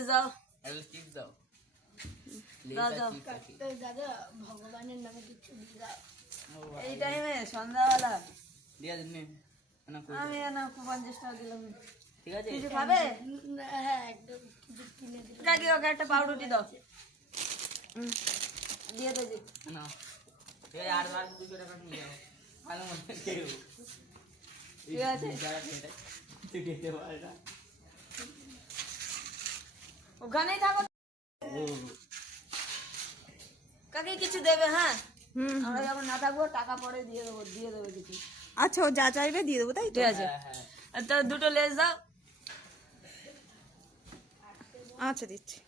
লেজ দাও, চিপস দাও। দাও। দাদা ভগবানের নামে কিছু দিয়ে দাও। এই টাইমে সন্ধ্যাবেলা দিয়া দিন নে। আমি না 50 টাকা দিলাম। ঠিক আছে কিছু খাবে? হ্যাঁ একদম কিছু কিনে দিল। কাকি ওকে একটা পাউরুটি দাও। দিয়ে দে জি। না এই আর 200 টাকা নিয়ে যাও। ভালো মনে কেউ ঠিক আছে। যারা খেতে তুই খেতে পারে না। ওখানেই থাকো। কাকি কিছু দেবে? হ্যাঁ আমরা যখন না থাকবো টাকা পরে দিয়ে দেবে কিছু। আচ্ছা ও যা চাইবে দিয়ে দেবো, তাই তো? ঠিক আছে। তো দুটো লেজ দাও। আচ্ছা দিচ্ছি।